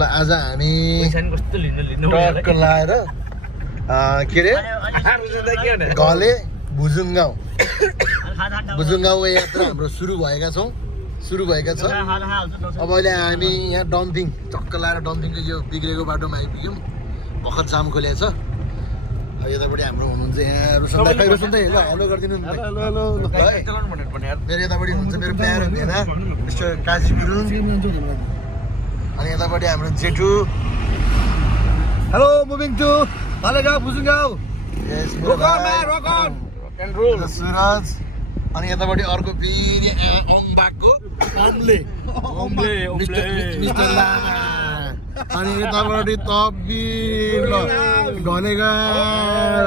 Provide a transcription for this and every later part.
ल आज हामी टक्क लाएर के अरे घले भुजुङ गाउँ यात्रा हाम्रो सुरु भएका छ अब अहिले हामी यहाँ डम्पिङ टक्क लाएर डम्पिङको यो बिग्रेको बाटोमा आइपुग्यौँ भर्खर जाम खोलेको छ यतापट्टि हाम्रो हुनुहुन्छ यहाँ रोशन दाइ ल हेलो गरिदिनु मेरो यतापट्टि हुनुहुन्छ मेरो प्यारो भेना मिस्टर काजी गुरुङ अनि यतापट्टि हाम्रो Jethu hello moving to हालेगाउँ Bhujung गाउँ सुरज अनि यतापट्टि अर्को फेरि ओमबाको मिस्टर लामा अनि यतापट्टि तब्बिर ल घनेगा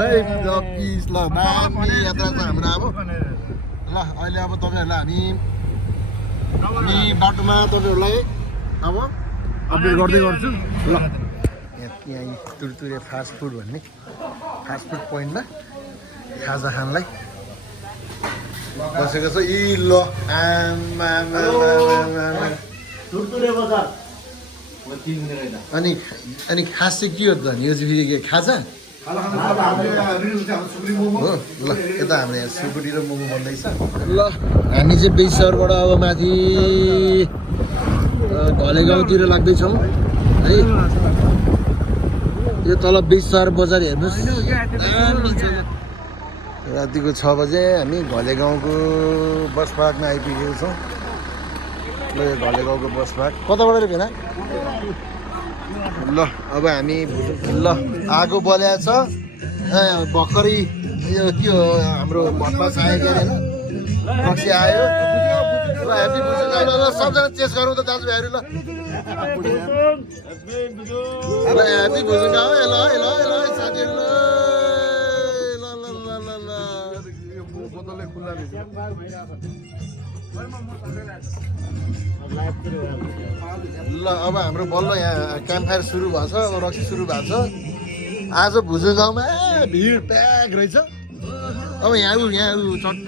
है तब्बिस ल मामी यात्रा छ हाम्रो अब ल अहिले अब तपाईँहरूलाई हामी बाटोमा तपाईँहरूलाई अब अपडेट गर्दै गर्छु ल यहाँ तुरतुरे फास्ट फुड भन्ने फास्ट फुड पोइन्टमा खाजा खानलाई बसेको छ यी ल अनि खास चाहिँ के हो त यो चाहिँ फेरि के खाजा हो ल यता हाम्रो यहाँ सुकुटी र मोमो बन्दैछ ल हामी चाहिँ बेसरबाट अब माथि घलेगाउँतिर लाग्दैछौँ है यो तल बेसर बजार हेर्नुहोस् रातिको 6 बजे हामी घलेगाउँको बस पार्कमा आइपुगेको छौँ ल यो घलेगाउँको बस पार्क कताबाट रे भेना ल अब हामी ल आगो बल्या छ भर्खरै यो के हो हाम्रो भटमास आयो के अरे रक्सी आयो ल ह्याप्पी भुजुङ ल सबजना चेस गरौँ त दाजुभाइहरू ल ह्याप्पी भुजुङ ल साथीहरू ल अब हाम्रो बल्ल यहाँ क्याम्प फायर सुरु भएको छ अब रक्सी सुरु भएको छ आज भुजुङ गाउँमा भिड प्याक रहेछ अब यहाँ चट्ट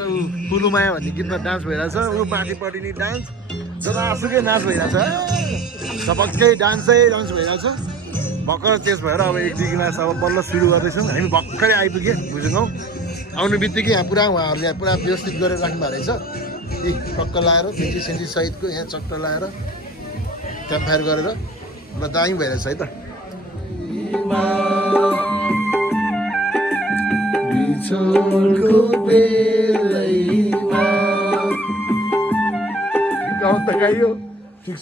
फुलुमाया भन्ने गीतमा डान्स भइरहेछ ऊ माथिपट्टि नि डान्स जतासुकै नाच भइरहेछ सबकै डान्स भइरहेछ भर्खर चेस भएर अब 1-2 गिलास अब बल्ल सुरु गर्दैछौँ हामी भर्खरै आइपुग्यौँ भुजुङ गाउँ आउने बित्तिकै यहाँ पुरा उहाँहरूले यहाँ पुरा व्यवस्थित गरेर राख्नु भएको रहेछ यी टक्क लाएर बेन्ची सेन्ची सहितको यहाँ चट्ट लाएर क्याम्प फायर गरेर ल दामी भइरहेछ है त गाउँ त गाइयो ठिक छ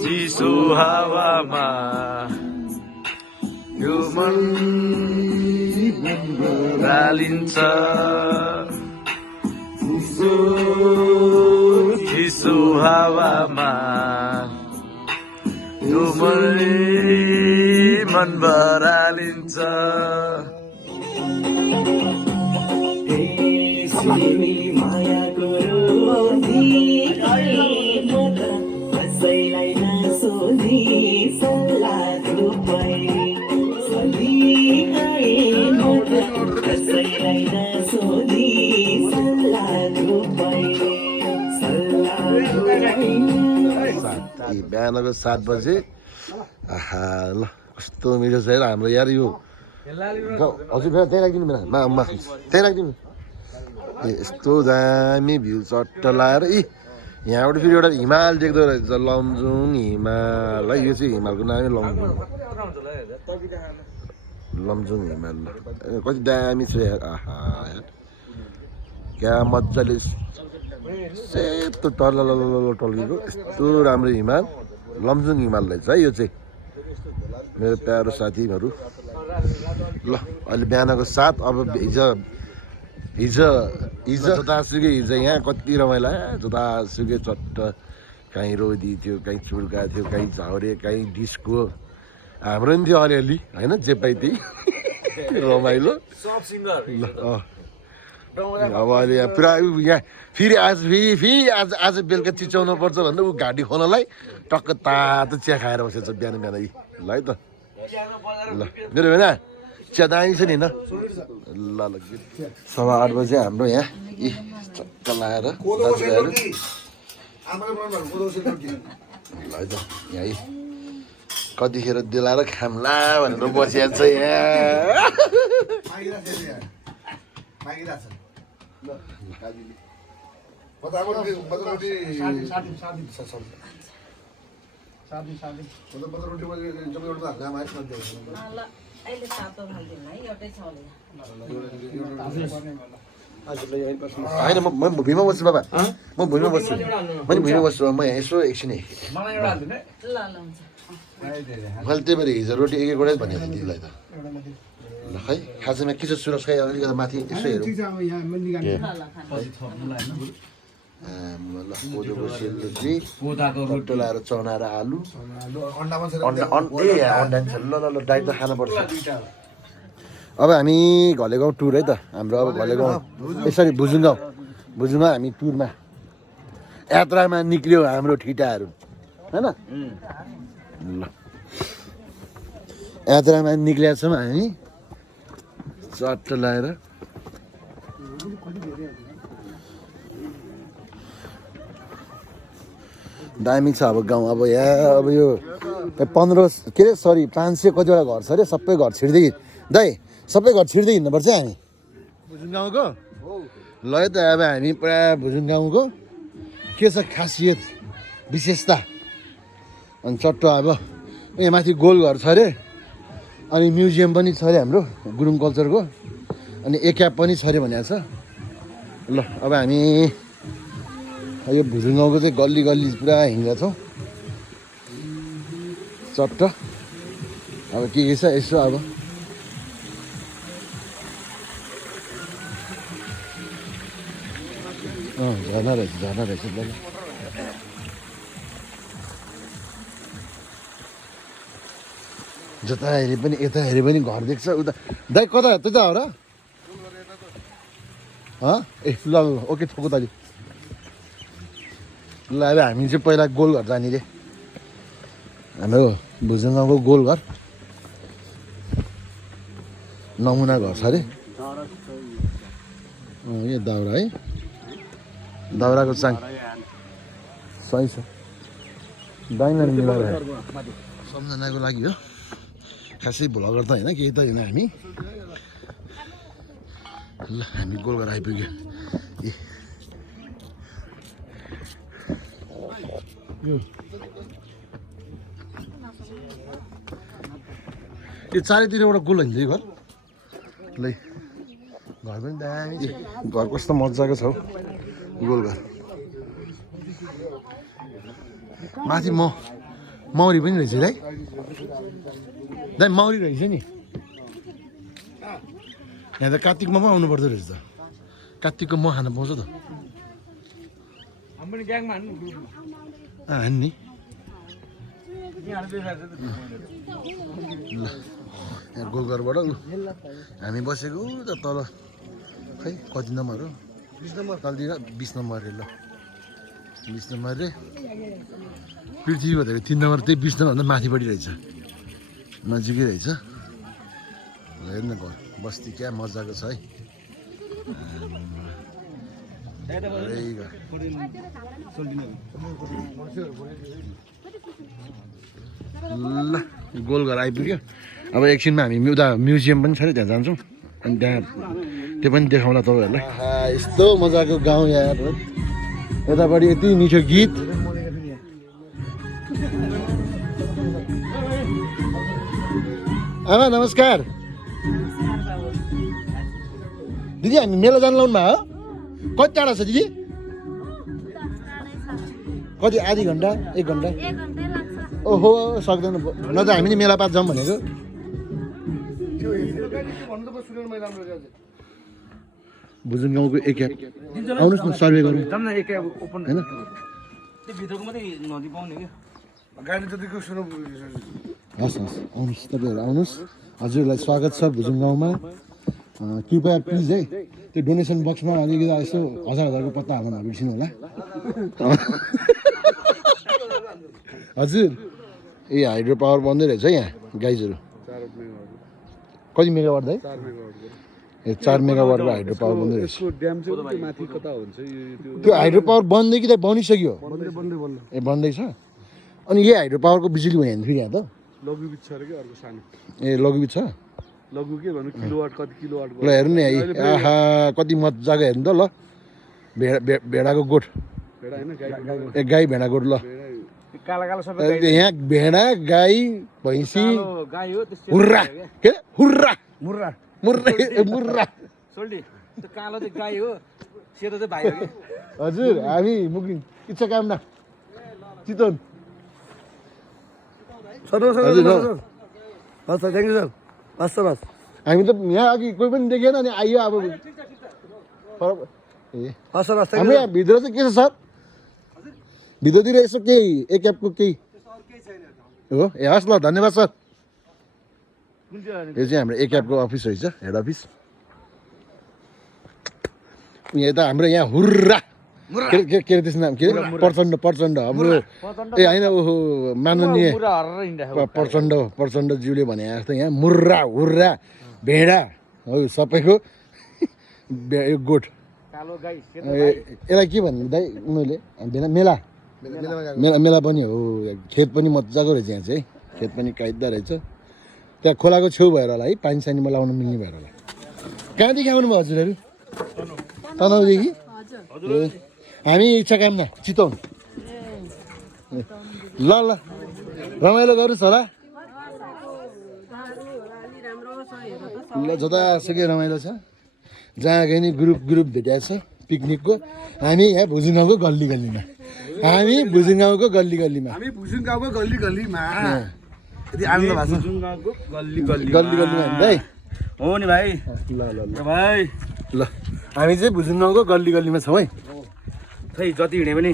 चिसो हावामा यो मन रालिन्छ चिसो हावामा यो मन बरालिन्छ माया कसैलाई नसोधी सल्लाह कसैलाई नसोधी बिहानको 7 बजे आहा ल कस्तो मिठो छ हेर हाम्रो यार यो हजुर फेरि त्यहीँ राखिदिनु बेला माथि त्यहीँ राखिदिनु यस्तो दामी भ्यू चट्ट लाएर यहाँबाट फेरि एउटा हिमाल देख्दो रहेछ लमजुङ हिमाल है यो चाहिँ हिमालको नामै लमजुङ हिमाल कति दामी छ यार आहा यार क्या मजाले सेतो टल्केको यस्तो राम्रो हिमाल लमजुङ हिमाल रहेछ है यो चाहिँ मेरो प्यारो साथीहरू ल अहिले बिहानको 7 अब हिजो हिजो जतासुकै हिजो यहाँ कति रमाइलो जतासुकै चट्ट काहीँ रोदी थियो काहीँ चुड्का थियो काहीँ झाउरे काहीँ डिस्को हाम्रो नि थियो अलिअलि होइन जे पाइ त्यही रमाइलो अब अहिले यहाँ पुरा यहाँ फेरि आज बेलुका चिच्याउनु पर्छ भनेर ऊ घाँटी खोल्नलाई टक्क तातो चिया खाएर बसेछ बिहान बिहान ल है त ल मेरो होइन चिया दामी छ नि होइन ल 8:15 बजे हाम्रो यहाँ चक्क लाएर दाजुभाइहरू ल है त यहाँ कतिखेर दिलाएर खाम्ला भनेर बसिएको छ होइन म भुइँमा बस्छु बाबा म भुइँमा बस्छु मैले भुइँमा बस्छु म यहाँ यसो एकछिन मैले त्यही भएर हिजो रोटी एक एकवटै भनेको थिएँ तिमीलाई त ल खै खाजामा के छ सुरज खै अलिकति माथि यसो हेरौँ ल कोदोको सेलरोटी टट्टो लाएर चना र आलु अन्डा ल डाइट त खानुपर्छ अब हामी घलेगाउँ टुर है त हाम्रो अब घलेगाउँ यसरी भुजुङगाउँ हामी टुरमा यात्रामा निक्ल्यो हाम्रो ठिटाहरू होइन ल यात्रामा निक्लिया छौँ हामी चट्ट लाएर दामी छ अब गाउँ अब यहाँ अब यो 500 कतिवटा घर छ अरे सबै घर छिर्दै दाइ सबै घर छिर्दै हिँड्नुपर्छ हामी भुजुङ गाउँको ल त अब हामी पुरा भुजुङ गाउँको के छ खासियत विशेषता अनि चट्ट अब यहाँ माथि गोलघर छ अरे अनि म्युजियम पनि छ अरे हाम्रो गुरुङ कल्चरको अनि एक्याप पनि छ अरे भनेको छ ल अब हामी यो भुजुङ गाउँको चाहिँ गल्ली गल्ली पुरा हिँडेका छौँ चट्ट अब के छ यसो अब झर्ना रहेछ जता हेरे पनि यता हेरे पनि घर देख्छ उता दाइ कता त्यता हो र ए ल ओके ठोको त ल अब हामी चाहिँ पहिला गोलघर जाने रे हाम्रो भुजुङ गाउँको गोलघर नमुना घर छ अरे यो दाउरा है दाउराको चाङ सही छ दाइनर मिलाएर सम्झनाको लागि हो खासै भ्लगर त होइन केही त होइन हामी ल हामी गोलघर आइपुग्यो यो चारैतिरबाट गोल होइन घर ल घर पनि दामी घर कस्तो मजाको छ हौ गोलघर माथि मौरी पनि रहेछ दाइ दाइ मौरी रहेछ नि यहाँ त कार्तिकमा पनि आउनु पर्दो रहेछ त कार्तिकको म खान पाउँछ त हान् नि यहाँ गोलघरबाट हामी बसेको त तल खै कति नम्बर हो 20 नम्बर तलतिर 20 नम्बर रे ल 20 नम्बर रे पृथ्वी भनेको 3 नम्बर त्यही 20 नम्बरभन्दा माथिपट्टि रहेछ नजिकै रहेछ हेर्न घर बस्ती क्या मजाको छ है ल गोलघर आइपुग्यो अब एकछिनमा हामी उता म्युजियम पनि छ अरे त्यहाँ जान्छौँ अनि त्यहाँ त्यो पनि देखाउँला तपाईँहरूलाई यस्तो मजाको गाउँ यहाँ यतापट्टि यति मिठो गीत आमा नमस्कार दिदी हामी मेला जानु लाउनु भयो कति टाढा छ दिदी कति आधी घन्टा 1 घन्टा ओहो सक्दैन न त हामी नि मेला पात जाउँ भनेको भुजुङ गाउँको एक एप आउनुहोस् न सर्वे गरौँ जाम न एकै अब ओपन होइन त्यो भित्रको मात्रै नदी पाउने क्या गाडी जतिको सुरु हस् हस् आउनुहोस् तपाईँहरू आउनुहोस् हजुरलाई स्वागत छ भुजुङ गाउँमा कृपया प्लिज है त्यो डोनेसन बक्समा अलिकति यसो 1000 पत्ता हाल्न नबिर्सिनु होला हजुर ए हाइड्रो पावर बन्दै रहेछ यहाँ गाइजहरू कति मेगावाट दाइ ए 4 मेगावाटको हाइड्रो पावर बन्दै रहेछ ड्याम चाहिँ त्यो माथि कता हुन्छ त्यो हाइड्रो पावर बन्दै कि त बनिसक्यो बन्दै बल्ल ए बन्दैछ अनि यही हाइड्रो पावरको बिजुली भयो भने फेरि यहाँ त लघु बिच छ अरे कि अर्को सानो ए लघुबित छ लघु के भन्नु किलोवाट कति किलोवाट ल हेर्नु नि है आहा कति मजाको हेर्नु त ल भेडाको गोठ भेडा होइन गाई ए गाई भेडा गोठ ल काला काला सबै यहाँ भेडा गाई भैँसी गाई हो त्यो हुर्रा के हुर्रा मुर्रा मुर्रा मुर्रा सोल्टी त्यो कालो चाहिँ गाई हो सेतो चाहिँ भाइ हो कि हजुर हामी मुकिङ इच्छा कामना चितवन हजुर ल। हस् थ्याङ्क यू सर हस् सर हस् हामी त यहाँ अघि कोही पनि देखेन अनि आइयो अब फरक ए हस् सर हस् हाम्रो यहाँ भित्र चाहिँ के छ सर भित्रतिर यसो केही एक एपको केही हो ए हस् ल धन्यवाद सर यो चाहिँ हाम्रो एक एपको अफिस रहेछ हेड अफिस यहाँ त हाम्रो यहाँ हुर्रा के अरे त्यसको नाम के अरे प्रचण्ड प्रचण्ड हाम्रो ए होइन ओहो माननीय मुर्रा हरेर हिँड्दा प्रचण्डज्यूले भने जस्तो यहाँ मुर्रा हुर्रा भेडा हो सबैको यो गोठ कालो गाई सेतो यसलाई के भन्नु दाइ उनीहरूले भेला मेला मेला मेला पनि हो खेत पनि मजाको रहेछ यहाँ चाहिँ खेत पनि काइदा रहेछ त्यहाँ खोलाको छेउ भएर होला है पानी सानीमा लाउन मिल्ने भएर होला कहाँदेखि आउनुभयो हजुरहरू तनहुँदेखि ए हामी इच्छा कामना चितवन ल ल रमाइलो गरोस् होला ल जतासुकै रमाइलो छ जहाँ गए नि ग्रुप भेटाएको छ पिकनिकको हामी यहाँ भुजुङ गाउँको गल्ली गल्लीमा हामी भुजुङ गाउँको गल्ली गल्लीमा हामी भुजुङ गाउँको गल्ली गल्लीमा यदि आनन्द भएको छ गाउँको गल्ली गल्ली गल्ली गल्लीमा हामी भाइ हो नि भाइ ल ल ल भाइ ल हामी चाहिँ भुजुङ गाउँको गल्ली गल्लीमा छौँ है खै जति हिँडे पनि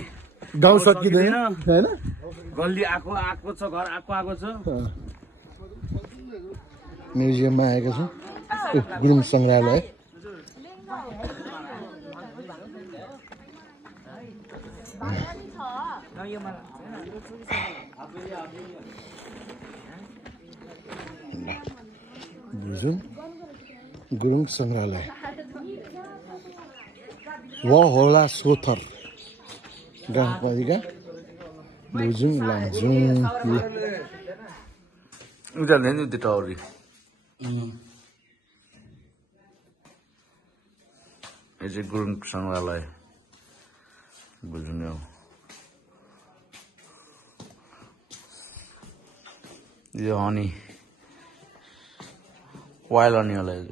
गाउँ सकिँदैन होइन गल्ली आएको आएको छ घर आएको छ म्युजियममा आएका छौँ गुरुङ सङ्ग्रहालय भुजुङ गुरुङ सङ्ग्रहालय होला सोथर गाउँपालिका भुजुङ लामजुङ उनीहरूले नि त्यो टाउरी यो चाहिँ गुरुङ सङ्ग्रहालय बुझ्नु यो हनी वाइल्ड हनी होला यो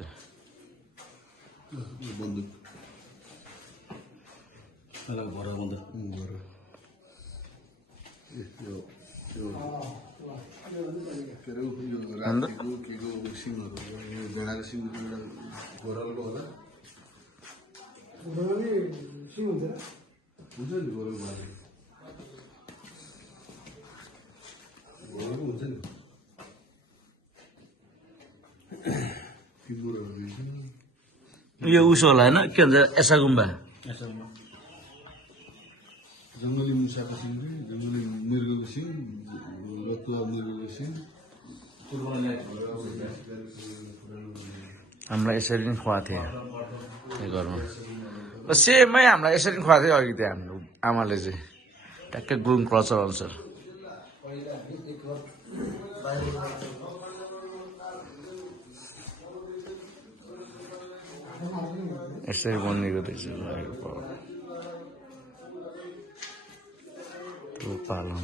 यो उसो होला होइन के भन्छ एसा गुम्बा जङ्गली मुसाको सिङ जङ्गली मृगको सिङ रतुवा मृगको सिङ हामीलाई यसरी नै खुवाएको थियो त्यो घरमा सेमै हामीलाई यसरी नै खुवाएको थियो अघि त्यो हाम्रो आमाले चाहिँ ट्याक्कै गुरुङ कल्चर अनुसार यसरी बनिएको रहेछ त्यो पालमा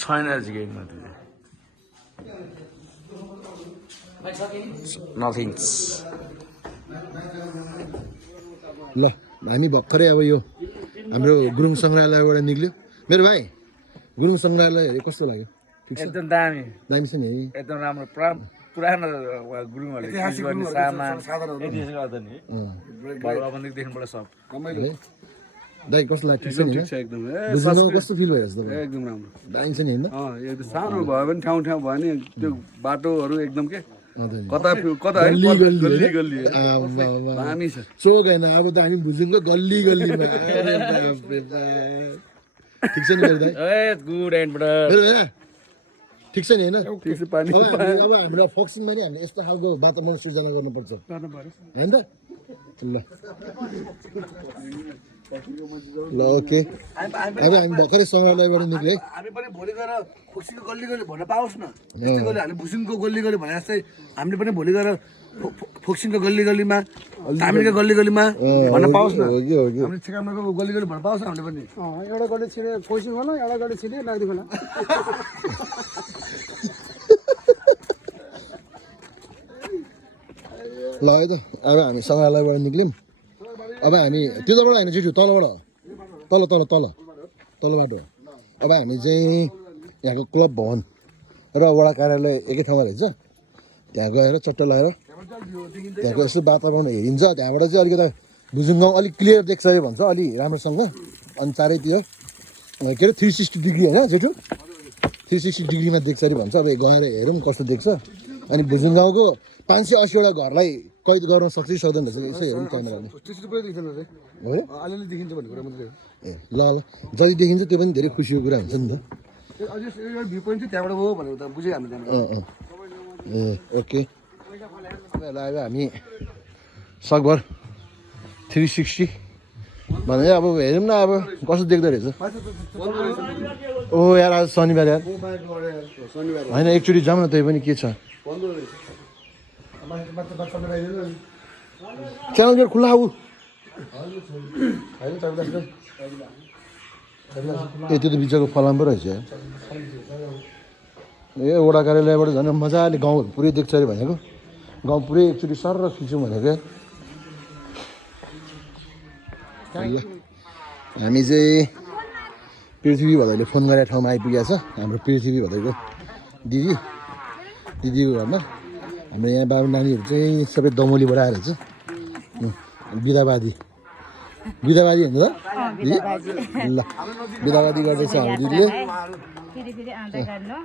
छैन चाहिँ केही मात्रै नथिङ्स ल हामी भर्खरै अब यो हाम्रो गुरुङ सङ्ग्रहालयबाट निक्ल्यो मेरो भाइ गुरुङ सङ्ग्रहालय हेरे कस्तो लाग्यो ठिक छ एकदम दामी दामी छ नि है एकदम राम्रो पुरानो गुरुङहरूले युज गर्ने सामान ऐतिहासिक अर्थ नि भगवानदेखि देख्नुबाट सब है? दाइ कस्तो लाग्यो ठिक छ नि छ एकदम बुझ्नु कस्तो फिल भइरहेछ तपाईँ एकदम राम्रो दामी छ नि होइन एकदम सानो भयो भने ठाउँ भयो भने त्यो बाटोहरू एकदम के हजुर। कता कता है गल्ली गल्ली गल्ली होइन? गल्ली आम्मामा। दामी छ चोक होइन अब त हामी बुझौँ गल्ली गल्लीमा अरे बाप रे बाप। ठिक छ नि मेरो दाइ ए गुड एन्ड ब्रदर मेरो भैया ठिक छ नि होइन ठिक छ पानी अब हाम्रो फोक्सिङमा नि हामीले यस्तो खालको वातावरण सृजना गर्नुपर्छ होइन त ल ल ओके अब हामी भर्खरै सङ्ग्रहालयबाट निक्ल्यो है हामी पनि भोलि गएर फोक्सीको गल्ली गल्ली भन्न पाओस् न यस्तै गल्ली हामीले भुसिङको गल्ली गल्ली भने जस्तै हामीले पनि भोलि गएर फोक्सिङको गल्ली गल्लीमा तामिलको गल्ली गल्लीमा भन्न पाओस् न हो कि हो कि हामीले छिकामाको गल्ली गल्ली भन्न पाओस् न हामीले पनि एउटा गल्ली छिरे फोक्सिङ होला एउटा गल्ली छिरे नागदी होला ल है त अब हामी सङ्ग्रहालयबाट निक्ल्यौँ अब हामी त्यताबाट होइन छिटो तलबाट तल तल तल तल बाटो अब हामी चाहिँ यहाँको क्लब भवन र वडा कार्यालय एकै ठाउँमा रहेछ त्यहाँ गएर चट्ट लगाएर त्यहाँको यसो वातावरण हेरिन्छ त्यहाँबाट चाहिँ अलिकति भुजुङ गाउँ अलिक क्लियर देख्छ अरे भन्छ अलि राम्रोसँग अनि चारैतिर के अरे 360 डिग्री होइन जेठो 360 डिग्रीमा देख्छ अरे भन्छ अब गएर हेरौँ कस्तो देख्छ अनि भुजुङ गाउँको 580वटा घरलाई कैद गर्न सक्छ कि सक्दैन रहेछ यसो हेरौँ क्यामेराले त्यस्तो पुरै देख्दैन रे हो है अलिअलि देखिन्छ भन्ने कुरा मात्रै हो ए ल ल जति देखिन्छ त्यो पनि धेरै खुसीको कुरा हुन्छ नि त अझै एउटा भ्यू पोइन्ट चाहिँ त्यहाँबाट हो भनेर त बुझ्यो हामी त्यहाँबाट ए ओके अब हामी सकभर 360 भने अब हेरौँ न अब कस्तो देख्दो रहेछ ओ यार आज शनिबार यार होइन एकचोटि जाउँ न त्यही पनि के छ च्यानल गेट खुल्ला ऊ ए त्यो त बिचको फलाम पो रहेछ यार ए वडा कार्यालयबाट झन् मजाले गाउँहरू पुरै देख्छ अरे भनेको गाउँ पुरै एकचोटि सर खिच्यौँ भनेको हामी चाहिँ पृथ्वी भदैले फोन गरेर ठाउँमा आइपुगेको छ हाम्रो पृथ्वी भदैको दिदीको घरमा हाम्रो यहाँ बाबु नानीहरू चाहिँ सबै दमोलीबाट आएर चाहिँ बिदावादी होइन त दिदी ल बिदावादी गर्दैछ हाम्रो दिदीले फेरि फेरि आउँदै गर्नु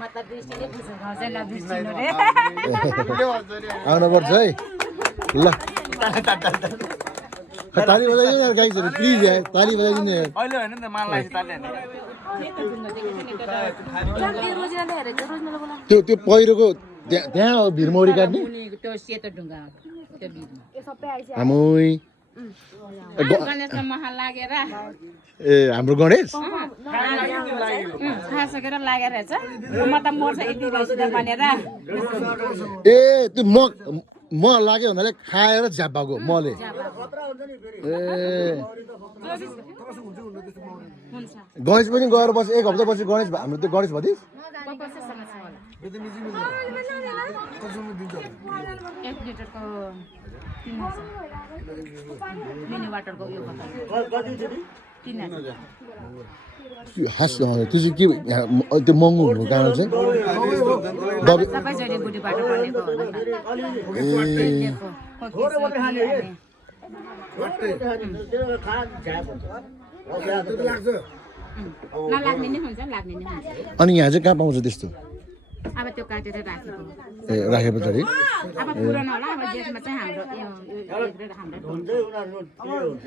मतलब दृष्टिले बुझ्नु चाहिँ नबिर्सिनु रे आउनुपर्छ है ल ताली बजाइदिनु न गाइजहरू प्लिज यार ताली बजाइदिनु यार अहिले होइन नि त मलाई ताले त्यो पहिरोको त्यहाँ हो भिरमौरी काट्ने त्यो सेतो ढुङ्गा त्यो बिचमा हामै गणेशको महल लागेर ए हाम्रो गणेश खासकेर लागेर रहेछ म त मर्छ यति रहेछ भनेर ए त्यो म लाग्यो भन्नाले खाएर झ्याप भएको मले ए गणेश पनि गएर बस एक हप्ता पछि गणेश हाम्रो त्यो गणेश भदिस एक लिटरको 3000 मिनी वाटरको उयो हाँस त्यो चाहिँ के त्यो महँगो हुनुको कारण चाहिँ सबै जडीबुटीबाट बनेको नलाग्ने नै हुन्छ लाग्ने नै हुन्छ अनि यहाँ चाहिँ कहाँ पाउँछ त्यस्तो अब त्यो काटेर राखेको ए राखेको छ अरे अब पुरानो होला अब जेठमा चाहिँ हाम्रो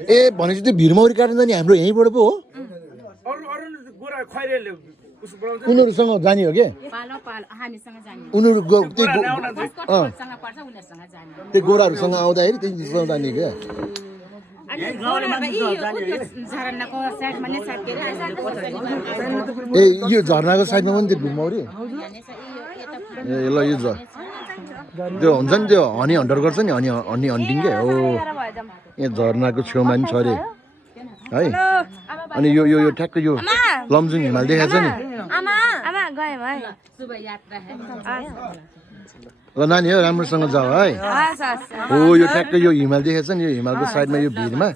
ए भनेपछि त्यो भिरमौरी काट्नु नि हाम्रो यहीँबाट पो हो उनीहरूसँग जाने हो क्या पालो पालो हामीसँग जाने उनीहरू सँग पर्छ उनीहरूसँग जाने त्यो गोराहरूसँग आउँदाखेरि त्यहीसँग जाने क्या झरनाको साइडमा नै साइड ए यो झर्नाको साइडमा पनि त्यो भिरमौरी ए ल यो त्यो हुन्छ नि त्यो हनी हन्टर गर्छ नि हनी हन्टिङ क्या हो यहाँ झर्नाको छेउमा नि छ अरे है अनि यो ठ्याक्क यो लमजुङ हिमाल देखाएको छ नि गयौँ है शुभ यात्रा है ल नानी हो राम्रोसँग जाऊ है हस् हस् हो यो ठ्याक्कै यो हिमाल देखेछ नि यो हिमालको साइडमा यो भिरमा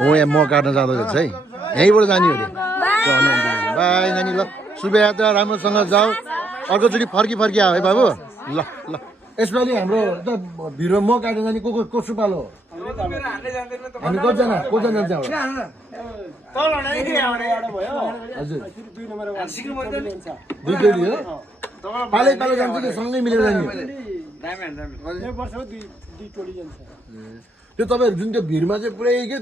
हो यहाँ म काट्न जाँदो रहेछ है यहीँबाट जाने हो अरे बाई नानी ल शुभ यात्रा राम्रोसँग जाऊ अर्कोचोटि फर्की आऊ है बाबु ल ल यसपालि हाम्रो त भिरमा म काट्न जाने को सुपालो हो हामी कतिजना त्यहाँबाट हजुर दुई जोडी हो पालै जान्छ कि सँगै मिलेर जाने हो त्यो तपाईँहरू जुन त्यो भिरमा चाहिँ पुरै के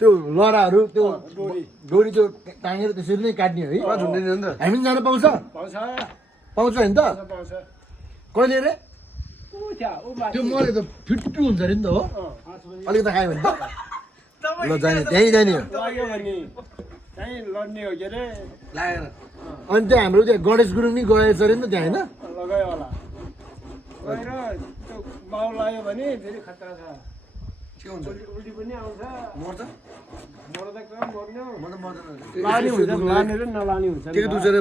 त्यो लहराहरू त्यो डोरी त्यो टाँगेर त्यसरी नै काट्ने है हामी पनि जान पाउँछ पाउँछ नि त कहिले रे त्यो मरे त फिट्टु हुन्छ अरे नि त हो अलिकति खायो भने त ल जाने त्यहीँ जाने हो अनि त्यहाँ हाम्रो त्यहाँ गणेश गुरुङ नि गएछ अरे नि त त्यहाँ होइन के दुख्छ अरे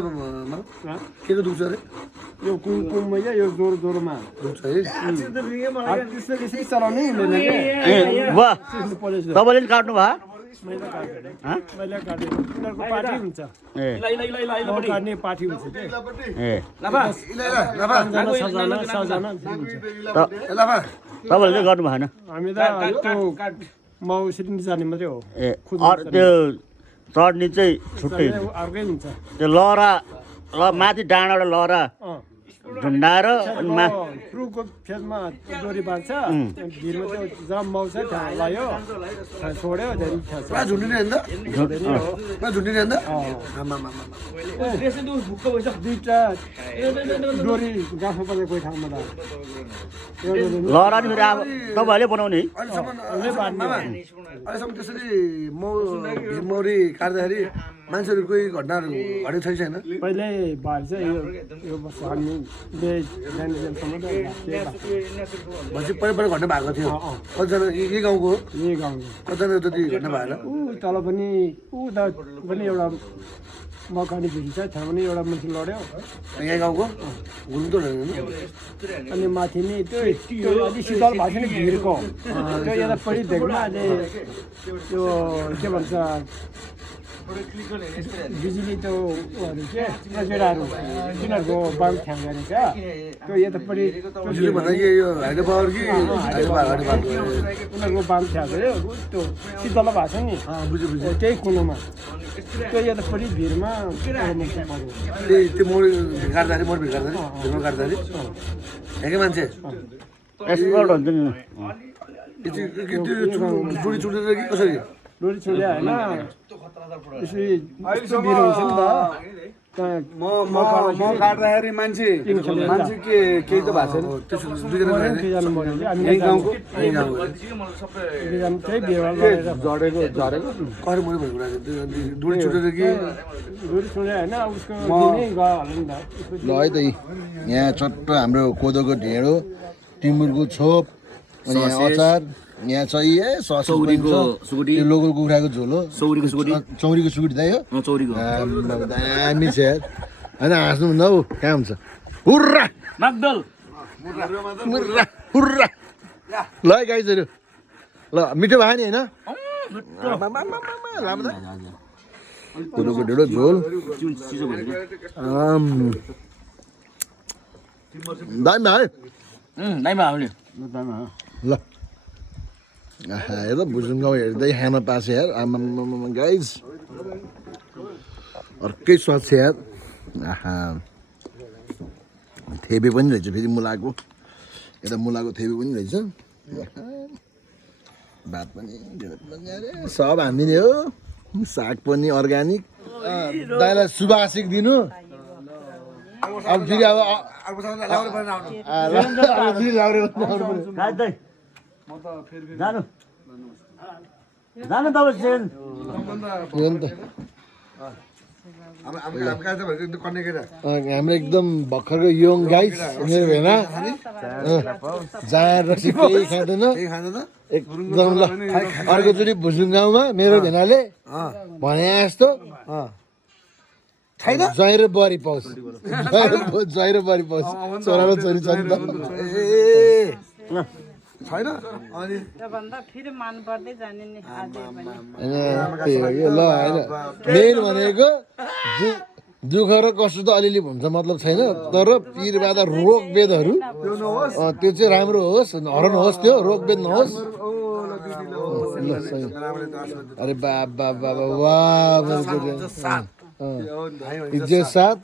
के दुख्छ अरे यो कुमकुममा यो जोरो जोरोमा दुख्छ है त्यसरी चलाउनै हुँदैन तपाईँले काट्नु भयो मैले काटेँ उनीहरूको पार्टी हुन्छ काट्ने पार्टी हुन्छ तपाईँले चाहिँ गर्नु भएन हामी त त्यो माउसरी जाने मात्रै हो त्यो चढ्ने चाहिँ छुट्टै अर्कै हुन्छ त्यो लहरा माथि डाँडाबाट लहरा झुन्डाएर रुखको फेदमा डोरी बाँध्छ भिरमा त्यो जहाँ माउ छ त्यहाँ लगायो छोड्यो पुरा झुन्डिने होइन पुरा झुन्डिने होइन दुईवटा डोरी गाँस्नु पर्छ कोही ठाउँमा त लहरा नि फेरि अब तपाईँहरूले बनाउने अहिलेसम्म त्यसरी मौरी काट्दाखेरि मान्छेहरू कोही घटनाहरू घटेको छैन छैन पहिले भएर चाहिँ यो वर्ष हामी भनेपछि पहिला घटना भएको थियो कतिजना यही गाउँको हो यही गाउँको कतिजना जति घटना भएर ऊ तल पनि एउटा मकानी भिरी छ त्यहाँ पनि एउटा मान्छे लड्यो यही गाउँको घुम्नु त अनि माथि नि त्यो अलिक शीतल भएको थियो नि भिरको त्यो यतापट्टि भेगमा अहिले त्यो के भन्छ बिजुली त्यो उयोहरू के गजेराहरू तिनीहरूको बाङ थ्याङ गरेको छ त्यो यतापट्टि भन्दा कि यो हाइड्रो पावर कि उनीहरूको बाङ थ्याङ गऱ्यो त्यो शीतल भएको छ नि त्यही कुलोमा त्यो यतापट्टि भिरमा त्यो मोर काट्दाखेरि भिरमा काट्दाखेरि यहाँकै मान्छे एक्सपर्ट हुन्छ नि चुडी चुडेर कि कसरी डोरी छोड्यो होइन यसरी यस्तो भिर हुन्छ नि त म काट्दाखेरि मान्छे के केही त भएको छैन दुईजना मऱ्यो यही गाउँको त्यही भिरमा झरेको कसरी मऱ्यो भन्ने कुरा डोरी छुटेर कि डोरी छोड्यो होइन उसको दिनै गयो होला नि त ल है त यहाँ चट्ट हाम्रो कोदोको ढेँडो टिमुरको छोप अनि यहाँ अचार यहाँ चाहिँ त्यो लोकल कुखुराको झोल हो चौरीको सुकुटी दाइ हो दामी छ यार होइन हाँस्नु भन्दा हौ कहाँ हुन्छ हुर्रा हुर्रा ल है गाइजहरू ल मिठो भयो नि होइन कोदोको ढेँडो झोल दामी भयो ल हेर भुजुङ गाउँ हेर्दै खान पाएको छ यार आमा गाइज अर्कै स्वाद छ यार आहा थेबे पनि रहेछ फेरि मुलाको यता मुलाको थेबे पनि रहेछ भात पनि सब हामी नै हो साग पनि अर्ग्यानिक दाइलाई शुभाशिक दिनु अब फेरि अब जानु जानु तपाईँ हाम्रो एकदम भर्खरको यङ गाइस मेरो भेना जाँड रक्सी केही खाँदैन एकदम ल अर्कोचोटि भुजुङ गाउँमा मेरो भेनाले भने जस्तो छैन ज्वाइँ र बुहारी पाओस् ज्वाइँ र बुहारी पाओस् छोरा र छोरी छ नि त ए छैन अनि त्योभन्दा फेरि मान पर्दै जाने नि अझै पनि त्यही हो कि ल होइन मेन भनेको दुःख र कष्ट त अलिअलि हुन्छ मतलब छैन तर पीर बाधा रोग वेदहरू त्यो चाहिँ राम्रो होस् हरण होस् त्यो रोग वेद नहोस् ल सही अरे बाबा बाबा वाह इज्जत साथ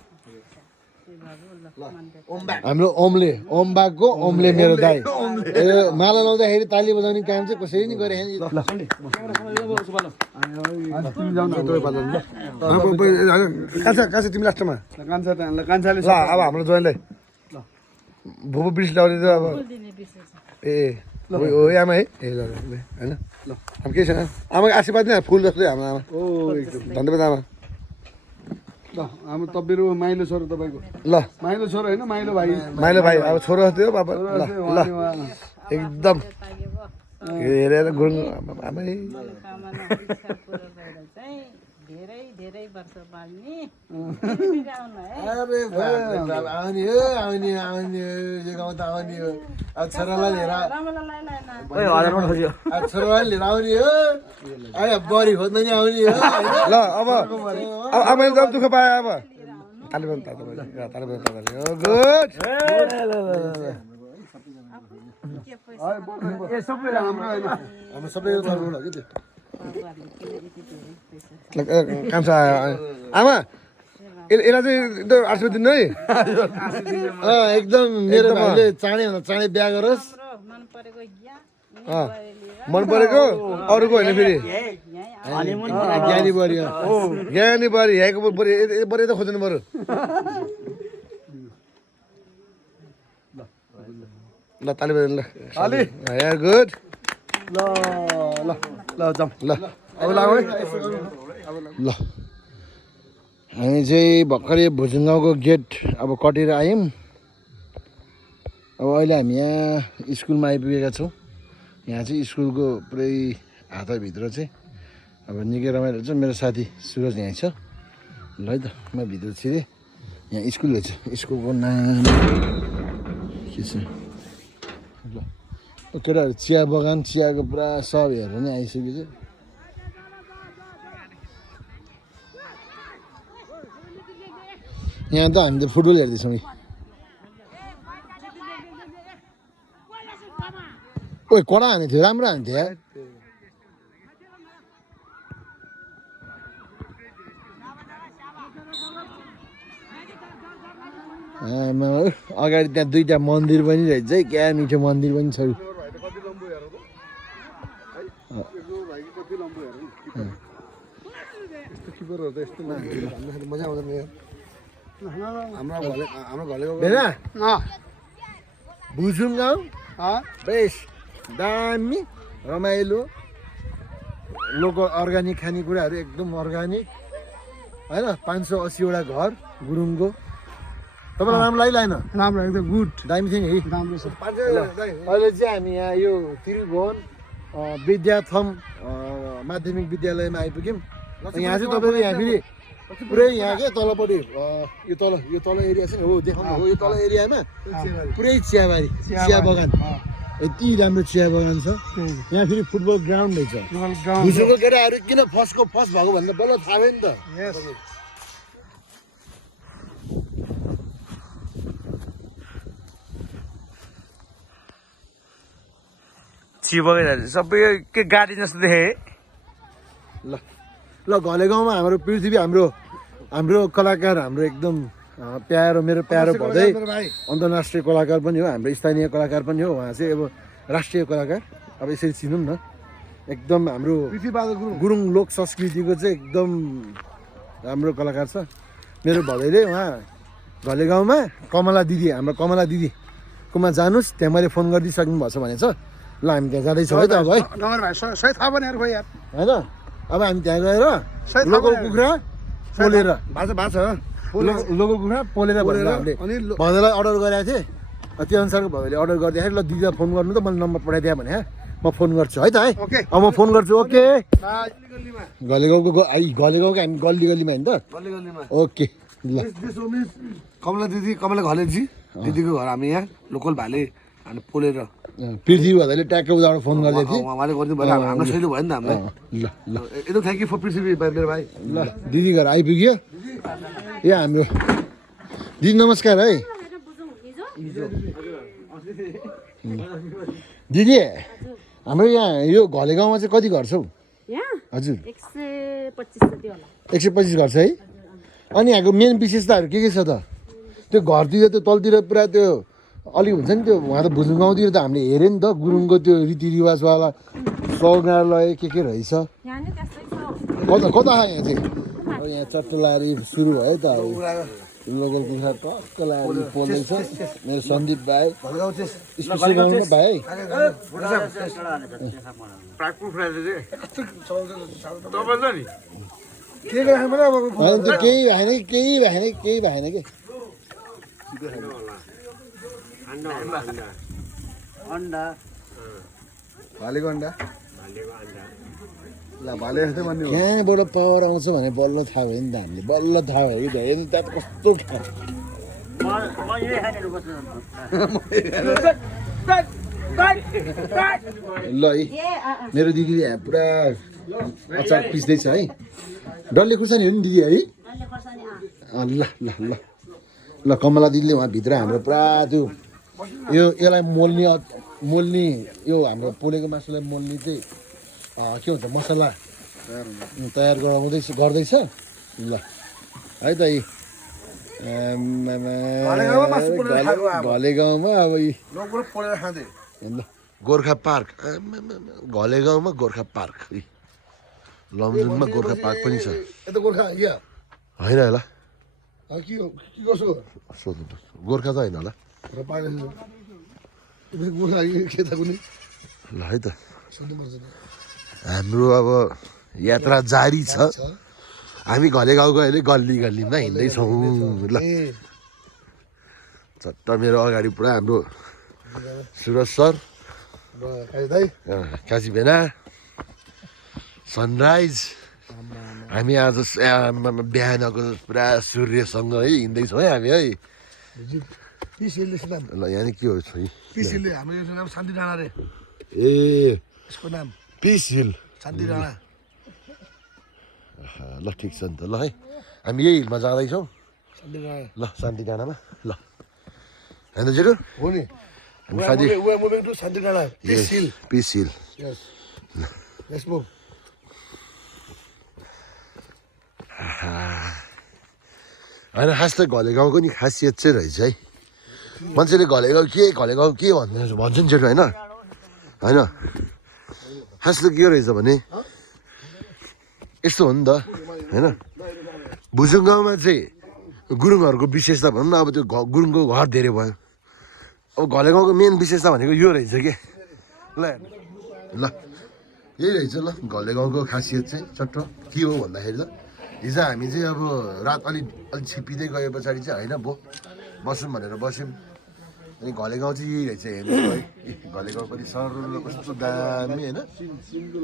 हाम्रो ओमले ओमबाको ओमले मेरो दाई ए माला लाउँदाखेरि ताली बजाउने काम चाहिँ कसरी नि गरे कान्छा तिमी लास्टमा कान्छाले ल अब हाम्रो ज्वाइँलाई भोपो ब्रिज ल्याउने त अब दिने विशेष ए हो आमा है ए ल होइन ल अब केही छैन आमाको आशीर्वाद नै फुल जस्तै हाम्रो आमा ओ एकदम धन्यवाद आमा ल हाम्रो तब्बिरो माइलो छोरो तपाईँको ल माइलो छोरो होइन माइलो भाइ माइलो भाइ अब छोरो जस्तै हो पापा ल ल एकदम हेरेर गुरुङ आमै कामना इच्छा पुरा भएर चाहिँ धेरै धेरै वर्ष बाल्ने फेरि आउनु है अरे आउने हो आउने आउने यो गाउँ त आउने हो अब छोरालाई लिएर रमलालाई लाएन अब छोरालाई लिएर आउने हो आयो बरी खोज्न नि आउने हो होइन ल अब आमाले जब दुःख पाए अब ताली बजाउनु ताली बजाउनु गुड ए सबै राम्रो होइन हाम्रो सबै थर्कोबाट हो कि त्यो कान्छ आमा यसलाई चाहिँ त्यो आशीर्वाद दिनु है एकदम मेरो भाइले चाँडै भन्दा चाँडै बिहा गरोस् मन परेको ज्ञान मन परेको अरूको होइन फेरि ज्ञानी बढी ज्ञानी बढी यहाँको बढी त खोज्नु पऱ्यो ल ताली बजाउनु ल गुड ल ल ल जाउँ ल अब लाग्यो है ल हामी चाहिँ भर्खरै भुजुङगाउँको गेट अब कटेर आयौँ अब अहिले हामी यहाँ स्कुलमा आइपुगेका छौँ यहाँ चाहिँ स्कुलको पुरै हातभित्र चाहिँ अब निकै रमाइलो छ मेरो साथी सुरज यहाँ छ ल है त म भित्र छिरेँ यहाँ स्कुल छ स्कुलको नाम के छ ल केटाहरू चिया बगान चियाको पुरा सब हेरेर नै आइसकेको छ यहाँ त हामी त फुटबल हेर्दैछौँ कि ओइ कडा हाने थियो राम्रो हाने थियो अगाडि त्यहाँ दुईवटा मन्दिर पनि रहेछ है क्या मिठो मन्दिर पनि छ मजा आउँदैन हाम्रो घरले भुजुङ गाउँ बेस दामी रमाइलो लोकल अर्ग्यानिक खानेकुराहरू एकदम अर्ग्यानिक होइन 580वटा घर गुरुङको तपाईँलाई राम्रो लागिरहेन राम्रो एकदम गुड दामी थियो नि है राम्रो छ अहिले चाहिँ हामी यहाँ यो त्रिभुवन विद्याथम माध्यमिक विद्यालयमा आइपुग्यौँ यहाँ चाहिँ तपाईँको यहाँ फेरि पुरै यहाँ क्या तलपट्टि यो तल एरिया छ नि हो देखाउनु हो यो तल एरियामा पुरै चियाबारी चिया बगान यति राम्रो चिया बगान छ यहाँ फेरि फुटबल ग्राउन्ड रहेछ भुजुङको केटाहरू किन फर्स्ट भएको भन्दा बल्ल थाहा भयो नि त चिया बगान सबै के गाडी जस्तो देखेँ ल घले गाउँमा हाम्रो पृथ्वी हाम्रो कलाकार हाम्रो एकदम प्यारो मेरो प्यारो भदै अन्तर्राष्ट्रिय कलाकार पनि हो हाम्रो स्थानीय कलाकार पनि हो उहाँ चाहिँ अब राष्ट्रिय कलाकार अब यसरी चिनौँ न एकदम हाम्रो गुरुङ लोक संस्कृतिको चाहिँ एकदम राम्रो कलाकार छ मेरो भदैले उहाँ घले गाउँमा कमला दिदी हाम्रो कमला दिदीकोमा जानुहोस् त्यहाँ मैले फोन गरिदिइसक्नु भएको छ भनेछ ल हामी त्यहाँ जाँदैछौँ है त अब है सही थाहा पनि यार यार होइन अब हामी त्यहाँ गएर लोकल कुखुरा पोलेर लोकल कुखुरा पोलेर हामीले भदैलाई अर्डर गरेको थिएँ त्यो अनुसारको भदैले अर्डर गरिदिएर ल दिदीलाई फोन गर्नु त मैले नम्बर पठाइदिएँ भने म फोन गर्छु है त है अब म फोन गर्छु ओके घले गाउँको हामी गल्ली गल्लीमा होइन त ओके कमला दिदी कमला घलेजी दिदीको घर हामी यहाँ लोकल भाले हामी पोलेर पृथ्वी भन्दाले ट्याक्क उताबाट फोन गर्दै थिएँ उहाँले गरिदिनु भयो हाम्रो सहिलो भयो नि त हामीलाई ल ल एकदम थ्याङ्क यू फर पृथ्वी मेरो भाइ ल दिदी घर आइपुग्यो ए हाम्रो दिदी नमस्कार है दिदी हाम्रो यहाँ यो घले गाउँमा चाहिँ कति घर छ हौ यहाँ हजुर 125 जति होला 125 घर छ है अनि यहाँको मेन विशेषताहरू के छ त त्यो घरतिर त्यो तलतिर पुरा त्यो अलिक हुन्छ नि त्यो उहाँ त भुजुङ गाउँतिर त हामीले हेऱ्यो नि त गुरुङको त्यो रीतिरिवाजवाला सौगालय के रहेछ यहाँ नि त्यस्तै छ कता कता आयो यहाँ चाहिँ अब यहाँ चट्टलारी सुरु भयो त अब लोकल कुखुरा टक्क लाएर पोल्दैछ मेरो सन्दीप भाइ स्पेसल बनाउनु भाइ के गर्नु पर्यो अब होइन त्यो केही भएन के भालेको अन्डा ल भाले जस्तै भन्ने हो कहाँबाट पावर आउँछ भने बल्ल थाहा भयो नि त हामीले बल्ल थाहा भयो कि त हेर्नु त्यहाँ कस्तो ल है मेरो दिदीले यहाँ पुरा अचार पिस्दैछ है डल्ले खुर्सानी हो नि दिदी है ल ल ल ल कमला दिदीले उहाँ भित्र हाम्रो पुरा त्यो यसलाई मोल्ने यो हाम्रो पोलेको मासुलाई मोल्ने चाहिँ के भन्छ मसला तयार गर्दैछ ल है त यी घले गाउँमा अब ल गोर्खा पार्क घले गाउँमा गोर्खा पार्क लमजुङमा गोर्खा पार्क पनि छ यता गोर्खा यहाँ होइन होला के कसो सोध्नु गोर्खा त होइन होला र पाएन गोर्खा के त कुनै ल है त हाम्रो अब यात्रा जारी छ हामी घले गाउँको अहिले गल्ली गल्लीमा हिँड्दैछौँ ल चट्ट मेरो अगाडि पुरा हाम्रो सुरज सर काजी भेना सनराइज हामी आज बिहानको पुरा सूर्यसँग है हिँड्दैछौँ है हामी है ल यहाँ के हो पिसिलले हाम्रो यो नाम शान्ति डाँडा रे ए यसको नाम पिस हिल शान्ति डाँडा ल ठिक छ नि त ल है हामी यही हिलमा जाँदैछौँ शान्ति डाँडा ल शान्ति डाँडामा ल होइन जेरु हो नि हामी साथी मुभेङ टु शान्ति डाँडा पिस हिल पिस हिल यस यस मुभ होइन खास त घले गाउँको नि खासियत चाहिँ रहेछ है मान्छेले घले गाउँ के भन्छ नि जेठो होइन होइन खास त के रहेछ भने यस्तो हो नि त होइन भुजुङ गाउँमा चाहिँ गुरुङहरूको विशेषता भनौँ न अब त्यो गुरुङको घर धेरै भयो अब घले गाउँको मेन विशेषता भनेको यो रहेछ के ल ल यही रहेछ ल घले गाउँको खासियत चाहिँ चट्ट के हो भन्दाखेरि त हिजो हामी चाहिँ अब रात अलिक छिप्पिँदै गए पछाडि चाहिँ होइन बसौँ भनेर बस्यौँ अनि घले गाउँ चाहिँ यही रहेछ हेर्नु है घले गाउँ पनि सर कस्तो दामी होइन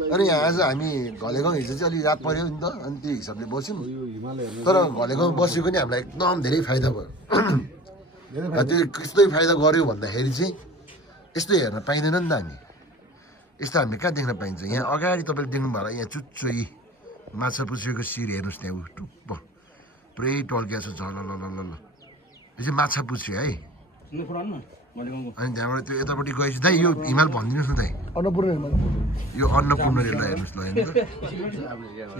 अनि आज हामी घले गाउँ हिजो चाहिँ अलिक रात पऱ्यो नि त अनि त्यो हिसाबले बस्यौँ तर घले गाउँ बसेको नि हामीलाई एकदम धेरै फाइदा भयो त्यो कस्तो फाइदा गर्यो भन्दाखेरि चाहिँ यस्तो हेर्न पाइँदैन नि त हामी यस्तो हामीले कहाँ देख्न पाइन्छ यहाँ अगाडि तपाईँले देख्नुभयो होला यहाँ चुच्चोई माछा पुछेको शिर हेर्नुहोस् त्यहाँ ऊ टुप्प पुरै टल्किया छ झल ल ल ल यो चाहिँ माछा पुछ्यो है अनि त्यहाँबाट त्यो यतापट्टि गएपछि दाइ यो हिमाल भनिदिनुहोस् न दाइ अन्नपूर्ण यो अन्नपूर्ण ल हेर्नुहोस् ल हेर्नु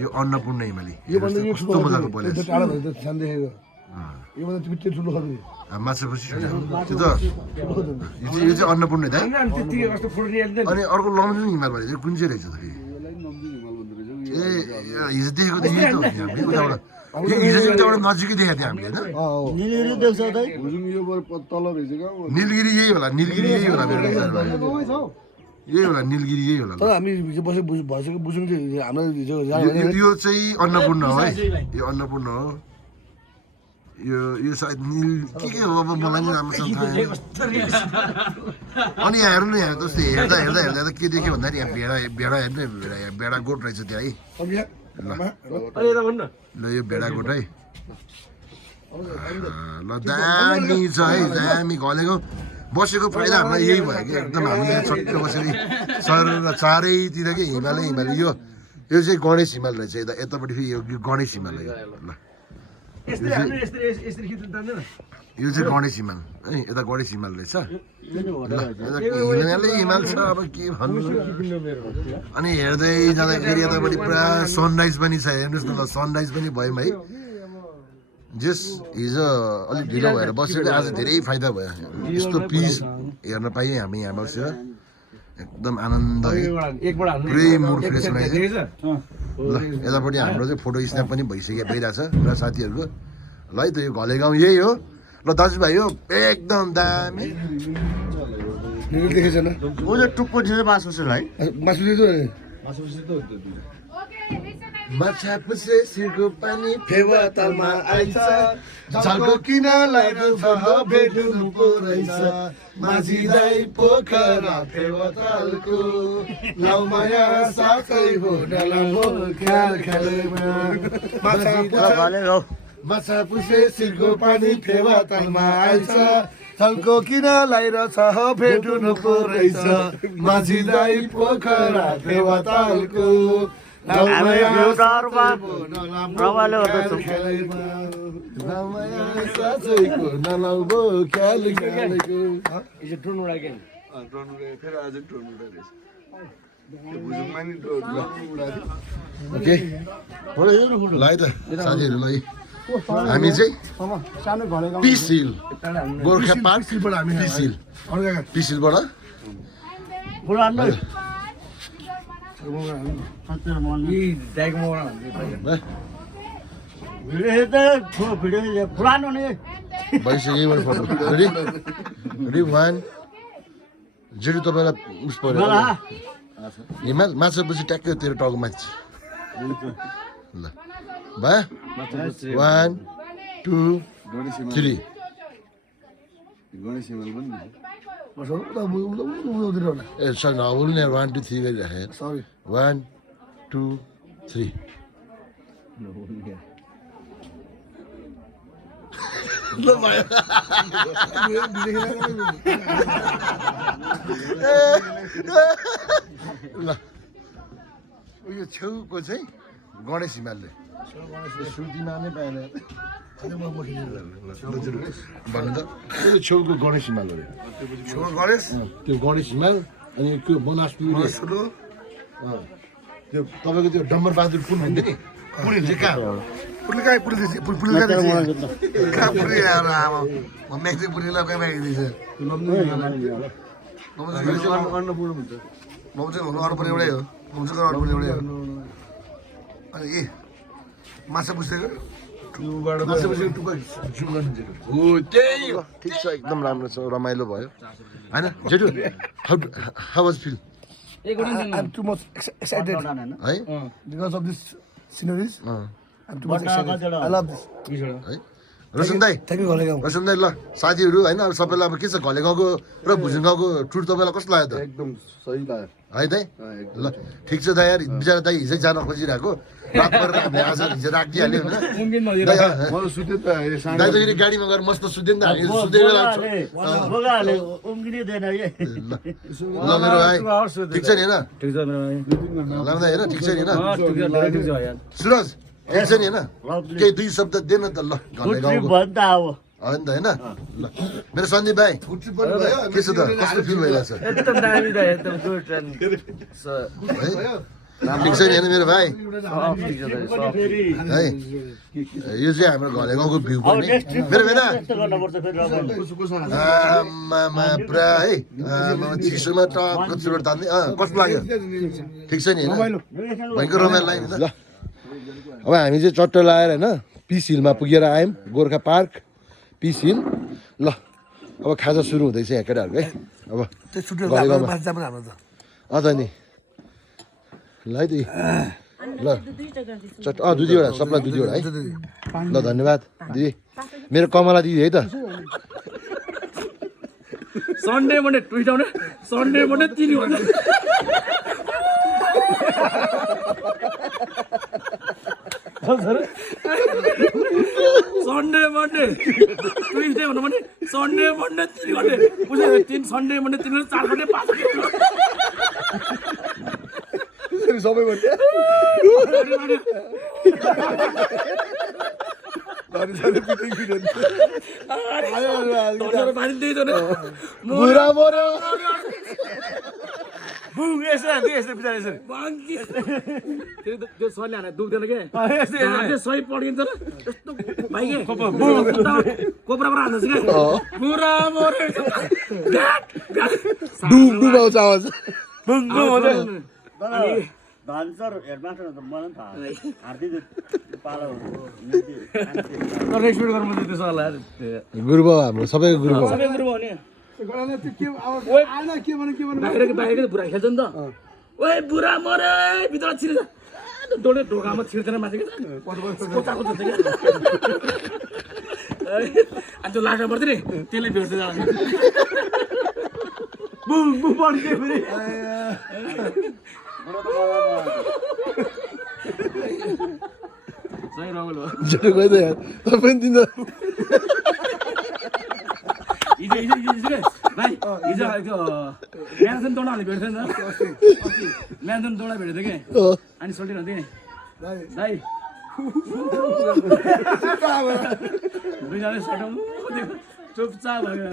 यो अन्नपूर्ण हिमाली कस्तो मजाको बोलेको छ टाढा भयो त देखेको यो भन्दा त्यो ठुलो खालको माछा पुछी त्यो त यो चाहिँ अन्नपूर्ण दाइ अनि अर्को लमजुङ हिमाल भने चाहिँ कुन चाहिँ रहेछ त ए हिजो देखेको त यही त हो नि हामीले उताबाट हिजो चाहिँ उताबाट नजिकै देखाएको थियो हामीले होइन निलगिरी देख्छ दाइ तल रहेछ क्या निलगिरी यही होला मेरो विचारमा यही होला निलगिरी यही होला तर हामी हिजो बसेको भइसक्यो बुझौँ चाहिँ हाम्रो हिजो यो चाहिँ अन्नपूर्ण हो है यो अन्नपूर्ण हो यो सायद निल के हो अब मलाई पनि राम्रोसँग थाहा अनि यहाँ हेर्नु न यहाँ जस्तो हेर्दा त के देख्यो भन्दाखेरि यहाँ भेडा हेर्नु भेडा गोठ रहेछ त्यहाँ है ल यो भेडा गोठ है ल दामी छ है दामी घलेको बसेको फाइदा हामीलाई यही भयो कि एकदम हामीले चट्ट बसेर सर र चारैतिर कि हिमालय हिमालय यो चाहिँ गणेश हिमाल रहेछ यतापट्टि फेरि यो गणेश हिमाल हो ल यो चाहिँ गणेश हिमाल है यता गणेश हिमाल रहेछ हिमालै हिमाल छ अब के भन्नु अनि हेर्दै जाँदाखेरि यतापट्टि पुरा सनराइज पनि छ हेर्नुहोस् न ल सनराइज पनि भयौँ है जस हिजो अलिक ढिलो भएर बसेको आज धेरै फाइदा भयो यस्तो पिस हेर्न पायौँ हामी यहाँ बसेर एकदम आनन्द है पुरै मुड फ्रेस बनाइदियो ल यतापट्टि हाम्रो चाहिँ फोटो स्न्याप पनि भइरहेछ र साथीहरूको ल है त यो घले गाउँ यही हो ल दाजुभाइ हो एकदम दामी देखेछ न ऊ चाहिँ टुप्पो चाहिँ मासु छ है माछा पुछे सिरको पानी फेवा तालमा आइछ झल्को किन लागिन्छ भेट्नुको रहेछ माझी दाइ पोखरा फेवा तालको लाउ माया साथै हो डलालो ख्याल ख्यालमा माछा पुछे सिरको पानी फेवा तालमा आइछ झल्को किन लागिरहेछ भेट्नुको रहेछ माझी दाइ पोखरा फेवा तालको साथीहरूलाई हामी चाहिँ peace hill Gorkha park peace हिलबाट पुरानो नै भइसक्यो फोटो रेडी 1 0 तपाईँलाई उस पर्यो हिमाल माछा पछि ट्याक्कै तेरो टाउको माथि ल भयो 1 2 3 गणेश हिमाल पनि ए सर नबोल्ने 1 2 3 गरिराखेँ सरी 1 2 3 ल भयो ल उयो छेउको चाहिँ गणेश हिमालले श्रुतिमा नै पाएन भन्नु त त्यो छेउको गणेश हिमाल हो गणेश त्यो गणेश हिमाल अनि त्यो बनासपुर त्यो तपाईँको त्यो डम्बर बहादुर पुल हुन्थ्यो नि पुल चाहिँ कहाँ हो अनि माछा पुछेको त्यही हो ठिक छ एकदम राम्रो छ रमाइलो भयो होइन जेठु how was feel I'm too much excited है because of this sceneries. I'm too much excited. I love this. है रोशन दाई Thank you, Golegam. रोशन दाई ल साथीहरू होइन अब सबैलाई अब के छ घले गाउँको र भुजुङ गाउँको टुर तपाईँलाई कस्तो लाग्यो त एकदम सही लाग्यो है दाइ ल ठिक छ दाइ यार बिचरा दाइ हिजै जान खोजिरहेको रात परेर हामीले आज हिजो राखिदिइहाल्यो होइन मलाई सुत्यो त दाइ त फेरि गाडीमा गएर मस्त सुत्यो नि त हामी सुत्दै बेला ल मेरो भाइ ठिक छ नि होइन ल दाइ हेर ठिक छ नि होइन सुरज ठिक छ नि होइन केही 2 शब्द दे न त ल घले गाउँको होइन त होइन ल मेरो सन्दीप भाइ के छ त कस्तो फिल भइरहेछ एकदम दामी त एकदम गुड ठिक छ नि होइन मेरो भाइ है यो चाहिँ हाम्रो घले गाउँको भ्यू पनि मेरो बेला आमामा पुरा है चिसोमा टक्क चुरोट तान्दै कस्तो लाग्यो ठिक छ नि होइन भयङ्कर रमाइलो लाग्यो नि ल अब हामी चाहिँ चट्ट लगाएर होइन पिस हिलमा पुगेर आयौँ गोर्खा पार्क पिस हिल ल अब खाजा सुरु हुँदैछ यहाँ केटाहरूको है अब अझ नि ल है दिदी ल चट्ट 2-2वटा सबलाई 2-2वटा है ल धन्यवाद दिदी मेरो कमला दिदी है त सन्डे मन्डे ट्विट आउने सन्डे मन्डे 3 घन्टा सन्डे मन्डे ट्युजडे भन्नु भने सन्डे मन्डे 3 घन्टे उसले 3 सन्डे मन्डे 3 घन्टे 4 घन्टे 5 घन्टे सबै भन्थे बुढा मर्यो त्यो सले हाने दुख्दैन के सही पड्किन्छ यस्तो भाइ के कोब्राबाट हान्दैछ के पुरा मरे डुब आउँछ आवाज सर हेडमास्टर त मलाई पनि थाहा हार्दै पालो तर एक्सपेक्ट गर्नु पर्छ त्यो सल्लाह गुरुबाउ हाम्रो सबैको गुरुबाउ सबै कुरो हो नि बाहिरको बुढा खेल्छ नि त ओए बुढा मरे भित्र छिर्छ डोले ढोकामा छिर्दैन माथि के कोचाको जस्तो के अनि त्यो लाग्नु पर्थ्यो नि त्यसले भेट्दै जान्छ बुम बुम पड्क्यो फेरि सही रमाइलो जेठो गइदियो यार तपाईँ दिँदा हिजो भाइ हिजो त्यो म्याराथन दौडाले भेट्थ्यो नि त म्याराथन दौडा भेटेको थियो कि अनि सोल्टिरहन्थ्यो नि दाइ दुईजना सटौँ चुपचाप भयो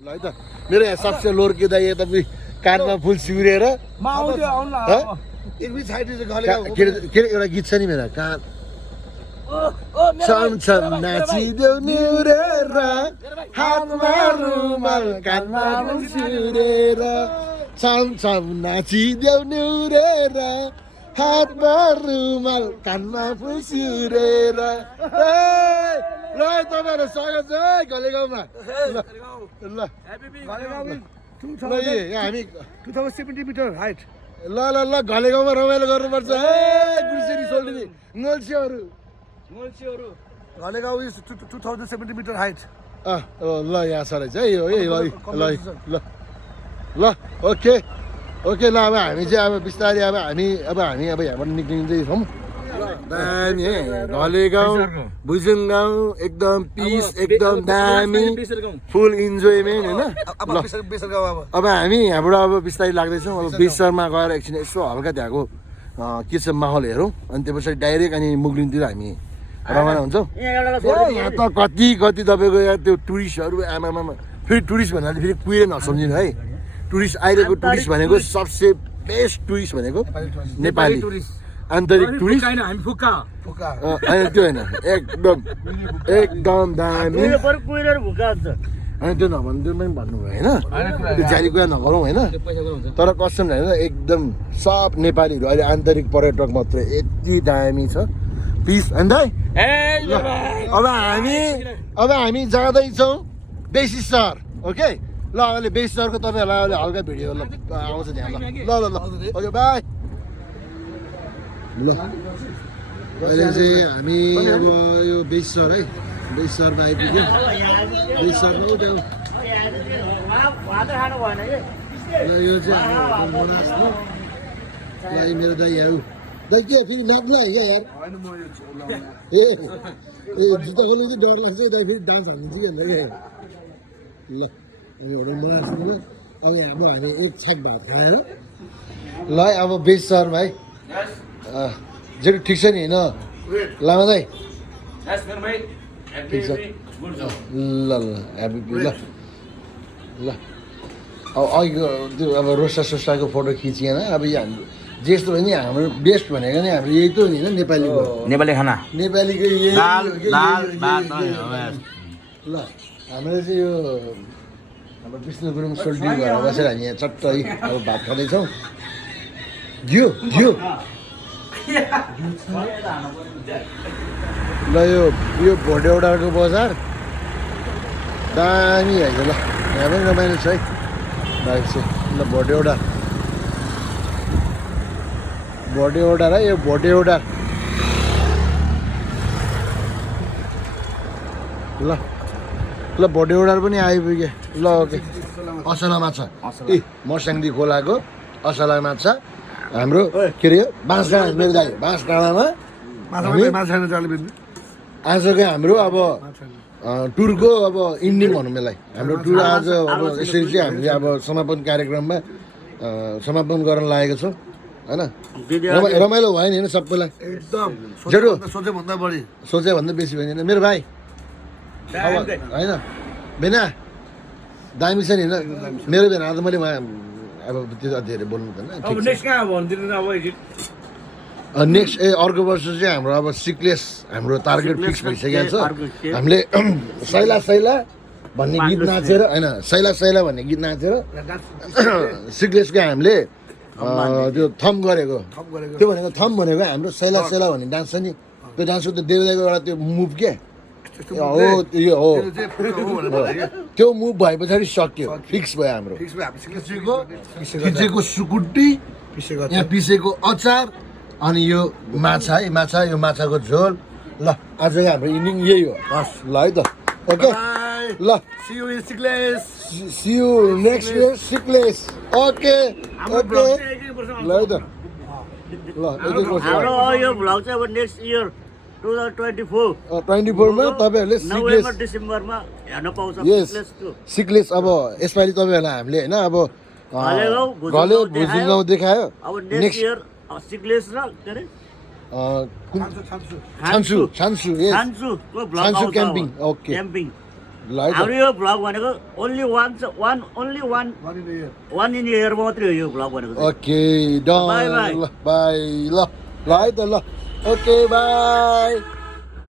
ल है त मेरो यहाँ सबसे लोर्के दाइ यता कानमा फुल सिउरेर एक बिच साइड के अरे एउटा गीत छ नि मेरो कान छम छम नाचिदेऊ निउरेर हातमा रुमाल कानमा फुल सिउरेर छम छम नाचिदेऊ निउरेर हातमा रुमाल कानमा फुल सिउरेर ल तपाईँहरू स्वागत छ है घले गाउँमा ल हामी 2070 मिटर हाइट ल ल ल घले गाउँमा रमाइलो गर्नुपर्छ है गुल्सेरी सोल्टिनी नोल्सीहरू घलेगाउँ इज 2070 मिटर हाइट ल यहाँ सर है यो है ल ल ल ओके ओके ल अब हामी चाहिँ अब बिस्तारै अब हामी यहाँबाट निक्लिँदैछौँ दामी है घले गाउँ भुजुङ गाउँ एकदम पिस एकदम दामी फुल इन्जोयमेन्ट होइन अब हामी यहाँबाट अब बिस्तारै लाग्दैछौँ अब बेसरमा गएर एकछिन यसो हल्का त्यहाँको के छ माहौल हेरौँ अनि त्यो पछाडि डाइरेक्ट अनि मुगलिनतिर हामी रवाना हुन्छौँ यहाँ त कति तपाईँको यहाँ त्यो टुरिस्टहरू आमामा फेरि टुरिस्ट भन्नाले फेरि कुहिरै नसम्झिनु है टुरिस्ट अहिलेको टुरिस्ट भनेको सबसे बेस्ट टुरिस्ट भनेको नेपाली आन्तरिक टुरिस्ट हामी फुक्का अनि त्यो होइन एकदम दामी अनि त्यो नभन्नु त्यो पनि भन्नुभयो होइन त्यो जाली कुरा नगरौँ होइन तर कसम होइन एकदम सब नेपालीहरू अहिले आन्तरिक पर्यटक मात्रै यति दामी छ पिस अन्त अब हामी जाँदैछौँ बेसी सहर ओके ल अहिले बेसी सहरको तपाईँहरूलाई अहिले हल्का भिडियो आउँछ त्यहाँ ल ल ल ओके बाई ल अहिले चाहिँ हामी अब यो बेसी सहर है बेसी सहरमा आइपुग्यो बेसी सहरमा उठ्यो ल यो चाहिँ मनास हो ल मेरो दाइ यहाँ दाइ के फेरि नाच्नु है क्या यार ए जुत्ता खोल्नु चाहिँ डर लाग्छ दाइ फेरि डान्स हानिदिन्छु कि अन्त क्या ल हामी होटल मनास अब यहाँ अब हामी एक छाक भात खाएर ल अब बेसी सहरमा है जेठो ठिक छ नि होइन लामा दाइ ठिक छ ल ल ह्याप्पी ल ल अब अघिको त्यो अब रोस्टाको फोटो खिचिएन अब यो हाम्रो जेस्तो हो नि हाम्रो बेस्ट भनेको नि हाम्रो यही त हो नि होइन नेपालीको खाना नेपालीको यही ल हाम्रो चाहिँ यो हाम्रो विष्णु गुरुङ सोल्टी भएर बसेर हामी यहाँ चट्ट अब भात खाँदैछौँ घिउ ल यो भोटेौडाको बजार दामी होइन ल यहाँ पनि रमाइलो छ है बाइक चाहिँ ल भोटेौडा भोटे ओडार है यो भोटे ओडार ल ल भोटे ओडार पनि आइपुग्यो ल ओके असला माछा ए मर्स्याङदी खोलाको असला माछा हाम्रो के अरे बाँसडाँडा मेरो दाइ बाँसडाँडामा माछा चाल बेच्नु आजको हाम्रो अब टुरको अब इन्डिङ भनौँ यसलाई हाम्रो टुर आज अब यसरी चाहिँ हामीले अब समापन कार्यक्रममा समापन गर्न लागेको छौँ होइन रमाइलो भयो नि होइन सबैलाई एकदम जेठो सोचे भन्दा बढी सोचे भन्दा बेसी भयो नि मेरो भाइ अब होइन बेना दामी छ नि होइन मेरो बेना त मैले अब त्यो धेरै बोल्नु पर्दैन अब नेक्स्ट कहाँ भनिदिनु न अब नेक्स्ट अर्को वर्ष चाहिँ हाम्रो अब सिक्लेस हाम्रो टार्गेट फिक्स भइसकेको छ हामीले सैला सैला भन्ने गीत नाचेर होइन सैला सैला भन्ने गीत नाचेर सिक्लेसको हामीले त्यो थम गरेको त्यो भनेको थम भनेको हाम्रो सैला सैला भन्ने डान्स छ नि त्यो डान्सको त्यो देवदाको एउटा त्यो मुभ के हो त्यो हो त्यो मुभ भए पछाडि सक्यो फिक्स भयो हाम्रो पिसेको सुकुटी यहाँ पिसेको अचार अनि यो माछा है माछा यो माछाको झोल ल आजको हाम्रो इन्डिङ यही हो हस् ल है त ओके ल See you in Sigles. See you next year सिक्लेस ओके ओके ल है त ल एक वर्ष हाम्रो यो भ्लग चाहिँ अब नेक्स्ट इयर 2024 24 मा तपाईँहरूले सिक्लेस नोभेम्बर डिसेम्बरमा हेर्न पाउँछ यस Sigles को। सिक्लेस अब यसपालि तपाईँहरूलाई हामीले होइन अब घले भुजुगाउँ देखायो अब नेक्स्ट इयर सिग्लेस र के अरे छान्सु छान्सु यस छान्सुको भ्लग छान्सु आउँछ क्याम्पिङ अब। ओके क्याम्पिङ ल है त हाम्रो यो भ्लग भनेको ओन्ली वान इन इयरमा मात्रै हो यो भ्लग भनेको चाहिँ। Okay done Bye, bye. ल बाई ल ल है त ल ओके बाई